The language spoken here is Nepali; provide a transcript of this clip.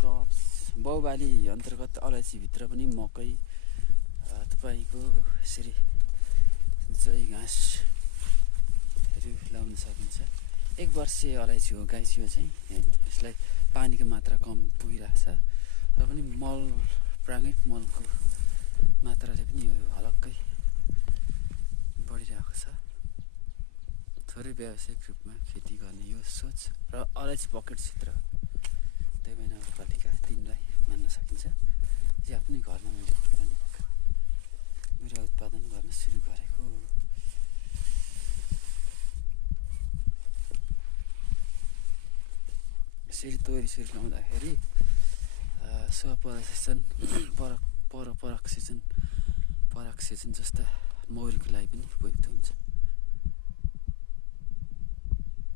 क्रप्स बाउबाली अन्तर्गत अलैँचीभित्र पनि मकै तपाईँको यसरी जय घाँसहरू लाउन सकिन्छ। 1 वर्षीय अलैँची हो गाइस यो चाहिँ। यसलाई पानीको मात्रा कम पुगिरहेछ तर पनि मल प्राङ्गिक मलको मात्राले पनि यो हलक्कै बढिरहेको छ। थोरै व्यावसायिक रूपमा खेती गर्ने यो सोच र अलैँची पकेट क्षेत्र देवै नगरपालिका तिनलाई मान्न सकिन्छ। जे आफ्नै घरमा मैले अर्ग्यानिक बिरुवा उत्पादन गर्न सुरु गरेको। यसरी तोरी सुरु लाउँदाखेरि स्वपरागसेचन परागसेचन जस्ता मौरीको लागि पनि उपयुक्त